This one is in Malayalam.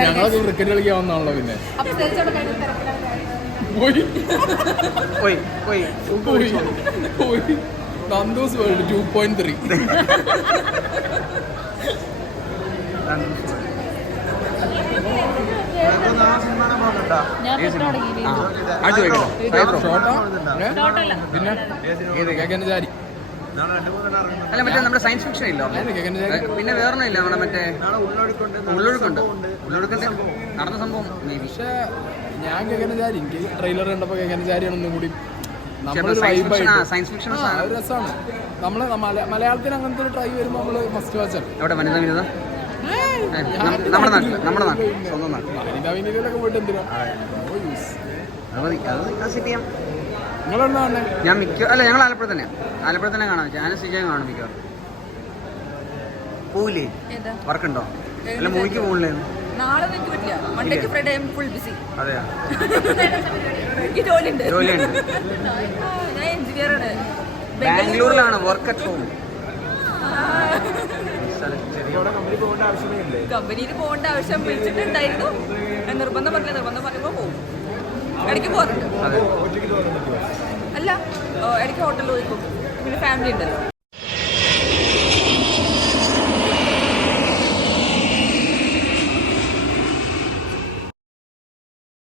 ഞങ്ങളൊക്കെ ക്രിക്കറ്റ് കളിക്കാൻ വന്നാണല്ലോ പിന്നെ പോയി നന്ദൂസ് വേൾഡ് 2.3 പിന്നെ അല്ല മറ്റേ നമ്മുടെ സയൻസ് ഫിക്ഷൻ ഇല്ലോ പിന്നെ വേറൊന്നും ഇല്ല നമ്മുടെ മറ്റേ ഉള്ളൊഴുക്കുണ്ട് നടന്ന സംഭവം പക്ഷേ ഞാൻ ഗഗനചാരി എനിക്ക് ട്രെയിലർ കണ്ടപ്പോൾ ഗഗനചാരിയാണ് ഒന്നും കൂടി സയൻസ് ഫിക്ഷൻ രസമാണ്. നമ്മള് മലയാളത്തിന് അങ്ങനത്തെ ഒരു ട്രൈ വരുമ്പോൾ നമ്മള് മസ്റ്റ് വാച്ചർ. എവിടെ വനിത നമ്മുടെ നാട്ടിൽ സ്വന്തം നാട്ടിൽ വനിതാ വിനീതയിലൊക്കെ പോയിട്ട് എന്തിനാ നിങ്ങളെന്താണ്? ഞാൻ ഞങ്ങൾ ആലപ്പുഴ തന്നെയാണ്. ആലപ്പുഴ തന്നെ കാണാം. ഞാൻ സിജയും കാണും മിക്കവാറും. പോവില്ലേ? വർക്കുണ്ടോ? അല്ല മൂവിക്ക് പോകില്ലേ? അതെയാ ജോലിയുണ്ട്. ബാംഗ്ലൂരിലാണ് വർക്ക് അറ്റ് ഹോം. കമ്പനിയിൽ പോകേണ്ട ആവശ്യം വിളിച്ചിട്ടുണ്ടായിരുന്നു. നിർബന്ധം പറയുമ്പോൾ പോകും. ഇടയ്ക്ക് പോകാറുണ്ട്. അല്ല ഇടയ്ക്ക് ഹോട്ടലിൽ പോയിക്കും. പിന്നെ ഫാമിലി ഉണ്ടല്ലോ.